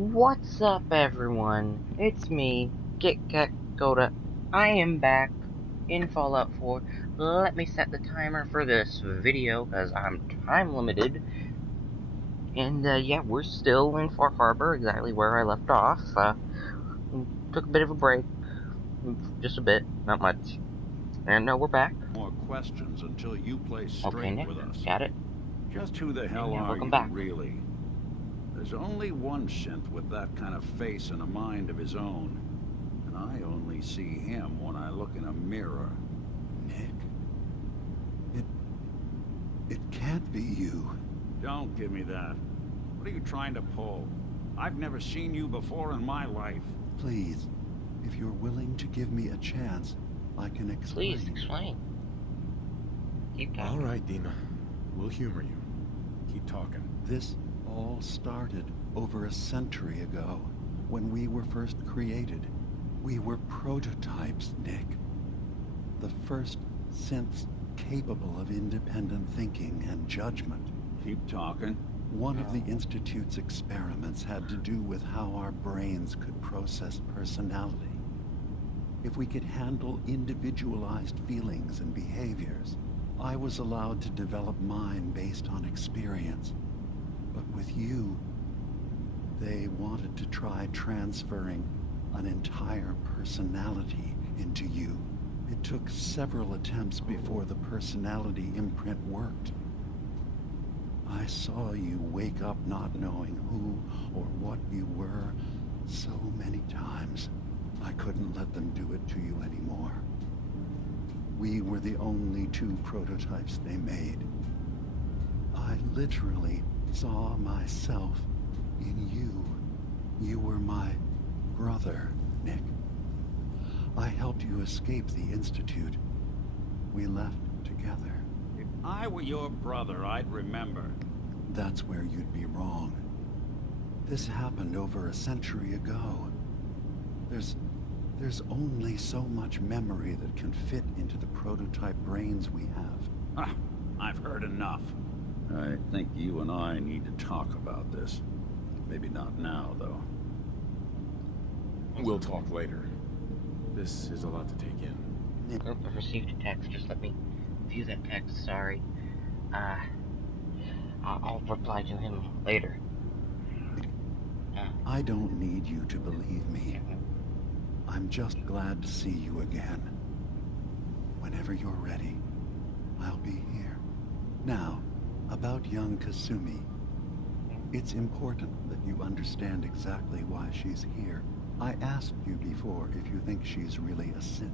What's up, everyone? It's me, GitGetGoda. I am back in Fallout 4. Let me set the timer for this video, because I'm time limited. And, yeah, we're still in Far Harbor, exactly where I left off. Took a bit of a break. Just a bit, not much. And, we're back. More questions until you play straight Okay, Nick, with us. got it. Just who the hell Yeah, are welcome you, back. really? There's only one synth with that kind of face and a mind of his own. And I only see him when I look in a mirror. Nick? It can't be you. Don't give me that. What are you trying to pull? I've never seen you before in my life. Please, if you're willing to give me a chance, I can explain. Please, explain. Keep talking. All right, Dima. We'll humor you. Keep talking. This all started over a century ago, when we were first created. We were prototypes, Nick. The first synths capable of independent thinking and judgment. Keep talking. One of the Institute's experiments had to do with how our brains could process personality. If we could handle individualized feelings and behaviors, I was allowed to develop mine based on experience. But with you, they wanted to try transferring an entire personality into you. It took several attempts before the personality imprint worked. I saw you wake up not knowing who or what you were so many times. I couldn't let them do it to you anymore. We were the only two prototypes they made. I literally saw myself in you. You were my brother, Nick. I helped you escape the Institute. We left together. If I were your brother, I'd remember. That's where you'd be wrong. This happened over a century ago. There's only so much memory that can fit into the prototype brains we have. Ah, I've heard enough. I think you and I need to talk about this. Maybe not now, though. We'll talk later. This is a lot to take in. Oh, I've received a text. Just let me view that text. Sorry. I'll reply to him later. I don't need you to believe me. I'm just glad to see you again. Whenever you're ready, I'll be here. Now, about young Kasumi. It's important that you understand exactly why she's here. I asked you before if you think she's really a synth.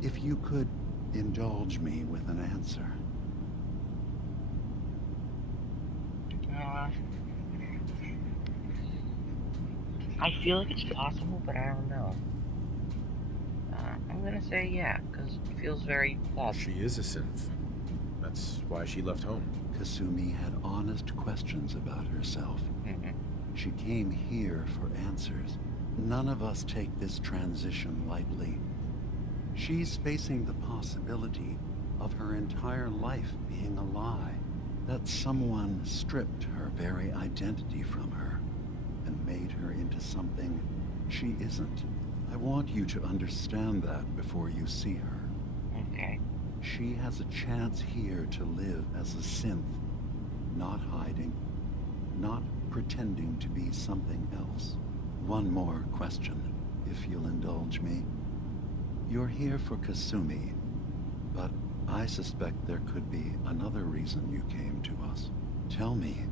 If you could indulge me with an answer. I feel like it's possible, but I don't know. I'm gonna say yeah, because it feels very plausible. She is a synth. That's why she left home. Kasumi had honest questions about herself. She came here for answers. None of us take this transition lightly. She's facing the possibility of her entire life being a lie. That someone stripped her very identity from her and made her into something she isn't. I want you to understand that before you see her. Okay. She has a chance here to live as a synth, not hiding, not pretending to be something else. One more question, if you'll indulge me. You're here for Kasumi, but I suspect there could be another reason you came to us. Tell me,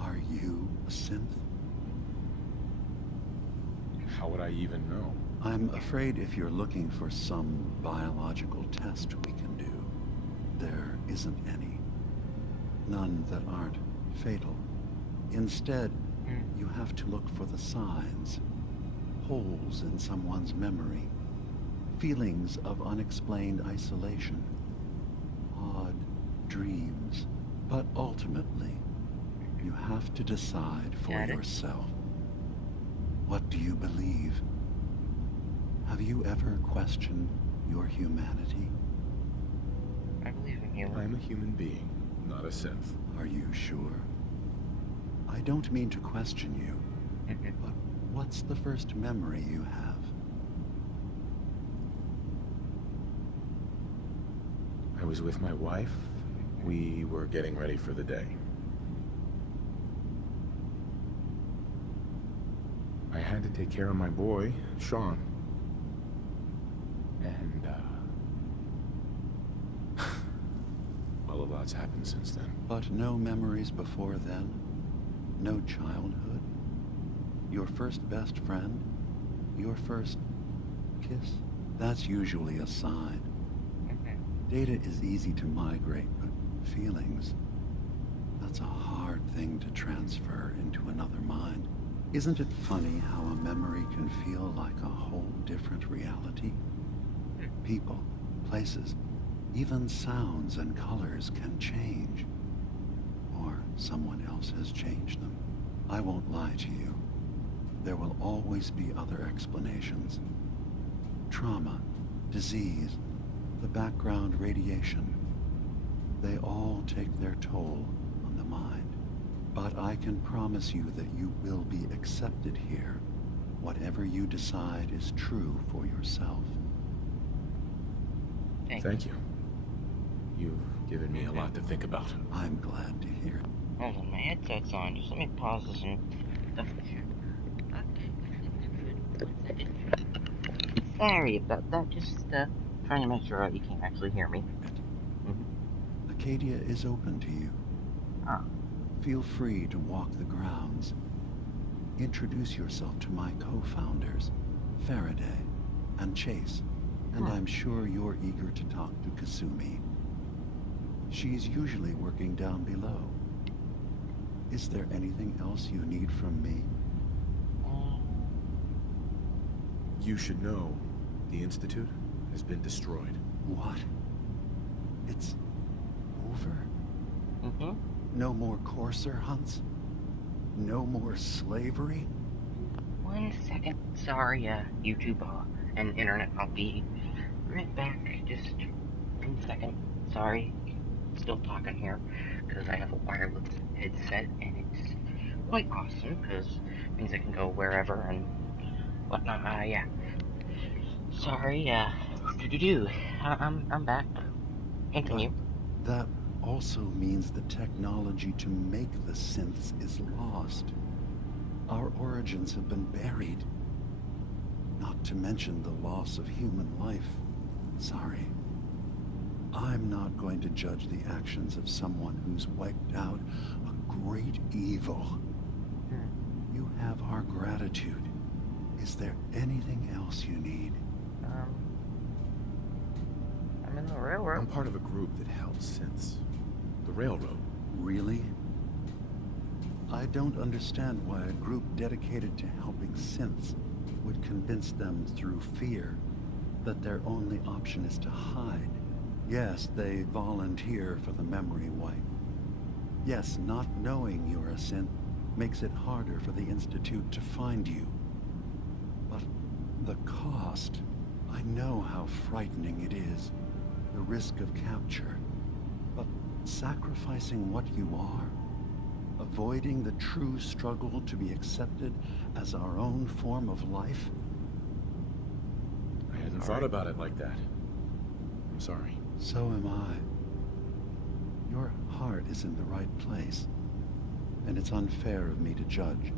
are you a synth? How would I even know? I'm afraid if you're looking for some biological test we can do, there isn't any. None that aren't fatal. Instead, you have to look for the signs, holes in someone's memory, feelings of unexplained isolation, odd dreams. But ultimately, you have to decide for yourself. What do you believe? Have you ever questioned your humanity? I believe in you. I'm a human being, not a synth. Are you sure? I don't mean to question you, but what's the first memory you have? I was with my wife. We were getting ready for the day. I had to take care of my boy, Sean. And, well, a lot's happened since then. But no memories before then? No childhood? Your first best friend? Your first kiss? That's usually a sign. Data is easy to migrate, but feelings, that's a hard thing to transfer into another mind. Isn't it funny how a memory can feel like a whole different reality? People, places, even sounds and colors can change. Or someone else has changed them. I won't lie to you. There will always be other explanations. Trauma, disease, the background radiation. They all take their toll on the mind. But I can promise you that you will be accepted here. Whatever you decide is true for yourself. Thank you. You've given me a lot to think about. I'm glad to hear it. Hold on, my headset's on. Just let me pause this and... Sorry about that. Just trying to make sure you can't actually hear me. Acadia is open to you. Ah. Feel free to walk the grounds. Introduce yourself to my co-founders, Faraday and Chase, and I'm sure you're eager to talk to Kasumi. She's usually working down below. Is there anything else you need from me? You should know, the Institute has been destroyed. What? It's over? Mm-hmm. No more courser hunts? No more slavery? 1 second. Sorry, YouTube and internet. I'll be right back. Just 1 second. Sorry. Still talking here because I have a wireless headset and it's quite awesome because it means I can go wherever and whatnot. Yeah. Sorry, I'm back. Continue. But that also means the technology to make the synths is lost. Our origins have been buried. Not to mention the loss of human life. Sorry. I'm not going to judge the actions of someone who's wiped out a great evil. You have our gratitude. Is there anything else you need? I'm in the railroad. I'm part of a group that held synths. The railroad. Really? I don't understand why a group dedicated to helping synths would convince them through fear that their only option is to hide. Yes, they volunteer for the memory wipe. Yes, not knowing you're a synth makes it harder for the Institute to find you. But the cost, I know how frightening it is. The risk of capture. But sacrificing what you are, avoiding the true struggle to be accepted as our own form of life. I hadn't thought about it like that. I'm sorry. So am I. Your heart is in the right place, and it's unfair of me to judge,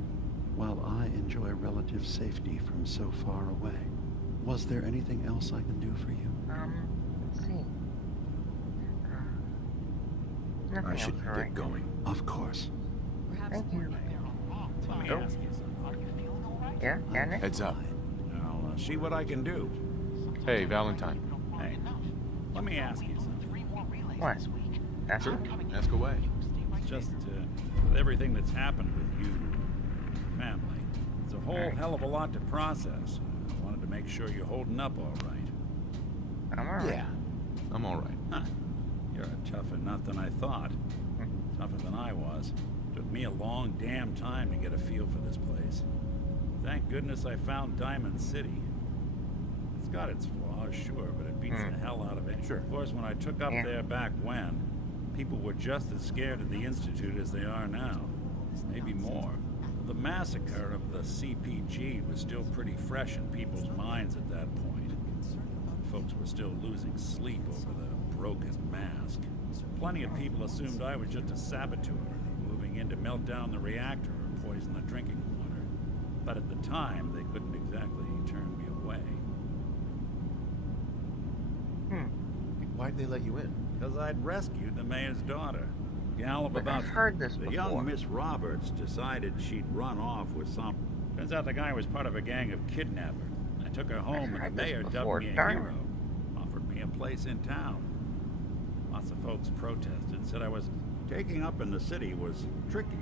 while I enjoy relative safety from so far away. Was there anything else I can do for you? Let's see. I should get going. Of course. Thank you. Let me ask you something. Yeah, Nick? Heads up. I'll see what I can do. Hey, Valentine. Hey, let me ask you something. What? That's Sure, ask away. Just with everything that's happened with you and your family, it's a whole hell of a lot to process. I wanted to make sure you're holding up all right. I'm alright. Yeah, I'm all right. Huh. You're a tougher nut than I thought. Tougher than I was. Took me a long damn time to get a feel for this place. Thank goodness I found Diamond City. It's got its flaws, sure, but it beats the hell out of it. Sure. Of course, when I took up there back when, people were just as scared of the Institute as they are now. decades, maybe more. The massacre of the CPG was still pretty fresh in people's minds at that point. Folks were still losing sleep over the broken mask. Plenty of people assumed I was just a saboteur, moving in to melt down the reactor or poison the drinking water. But at the time, they couldn't exactly turn me away. Why'd they let you in? Because I'd rescued the mayor's daughter. Gal of But about I've heard this the before. young Miss Roberts decided she'd run off with some. Turns out the guy was part of a gang of kidnappers. I took her home, and the heard this mayor before, dubbed me a darn. hero. Offered me a place in town. Lots of folks protested, said I was taking up in the city was tricky.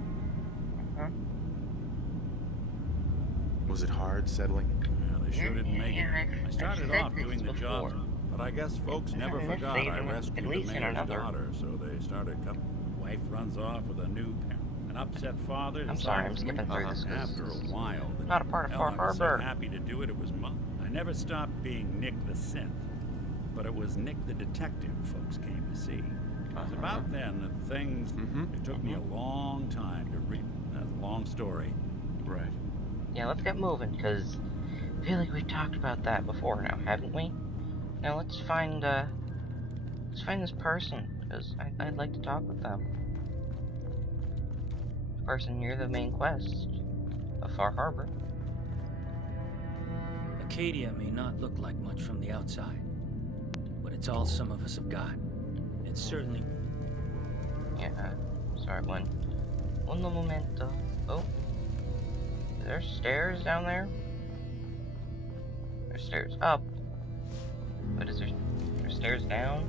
Was it hard settling? Yeah, they sure didn't make it. Yeah, I started said off this doing the before. job, but I guess folks never this forgot I season, rescued at the least in mayor's another. daughter, so they started coming. Wife runs off with a new parent. An upset father. I'm sorry, I'm decides skipping to through move this 'cause After a while, the not a part of hell, Far I was so Harbor. happy to do it. It was mine. I never stopped being Nick the synth, but it was Nick the detective folks came to see. It was about then that things. It took me a long time to read. That's a long story. Right. Yeah, let's get moving, because I feel like we've talked about that before now, haven't we? Now let's find this person, because I'd like to talk with them. The person near the main quest of Far Harbor. Acadia may not look like much from the outside, but it's all some of us have got. It's certainly... Yeah, sorry, one momento. Oh, is there stairs down there? There's stairs up. But is there's stairs down?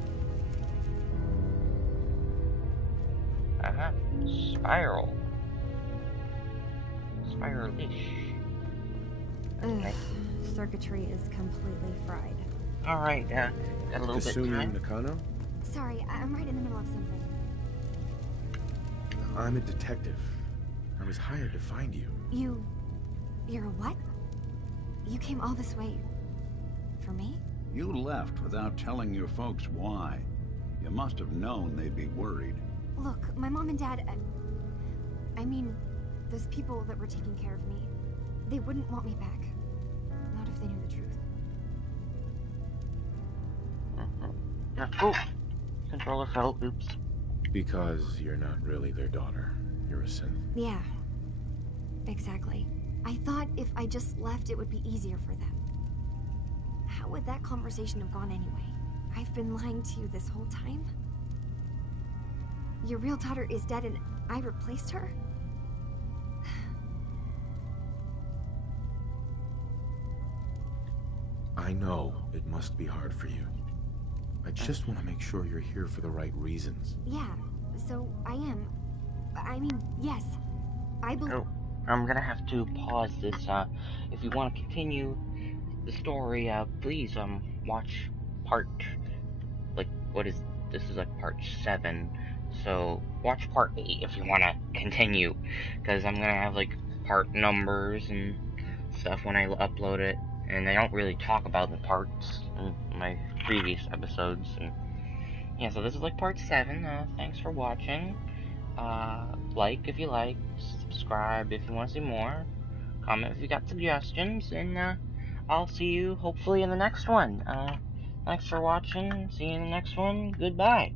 Spiral. Spiral-ish. Nice. Circuitry is completely fried. Alright, got a little bit Kasumi time. Nakano? Sorry, I'm right in the middle of something. I'm a detective. I was hired to find you. You're a what? You came all this way for me? You left without telling your folks why. You must have known they'd be worried. Look, my mom and dad, I mean, those people that were taking care of me, they wouldn't want me back. Not if they knew the truth. Oh, controller fell. Oops. Because you're not really their daughter. You're a synth. Yeah, exactly. I thought if I just left, it would be easier for them. How would that conversation have gone anyway? I've been lying to you this whole time? Your real daughter is dead and I replaced her? I know it must be hard for you. I just want to make sure you're here for the right reasons. Yeah, so I am. I mean, yes. I believe. Oh, I'm gonna have to pause this. If you want to continue the story, please, watch part, like, this is like part 7, so watch part 8 if you want to continue, because I'm gonna have, like, part numbers and stuff when I upload it, and I don't really talk about the parts in my previous episodes, and yeah, so this is, like, part 7, thanks for watching, like if you like, subscribe if you want to see more, comment if you got suggestions, and, I'll see you hopefully in the next one. Thanks for watching. See you in the next one. Goodbye.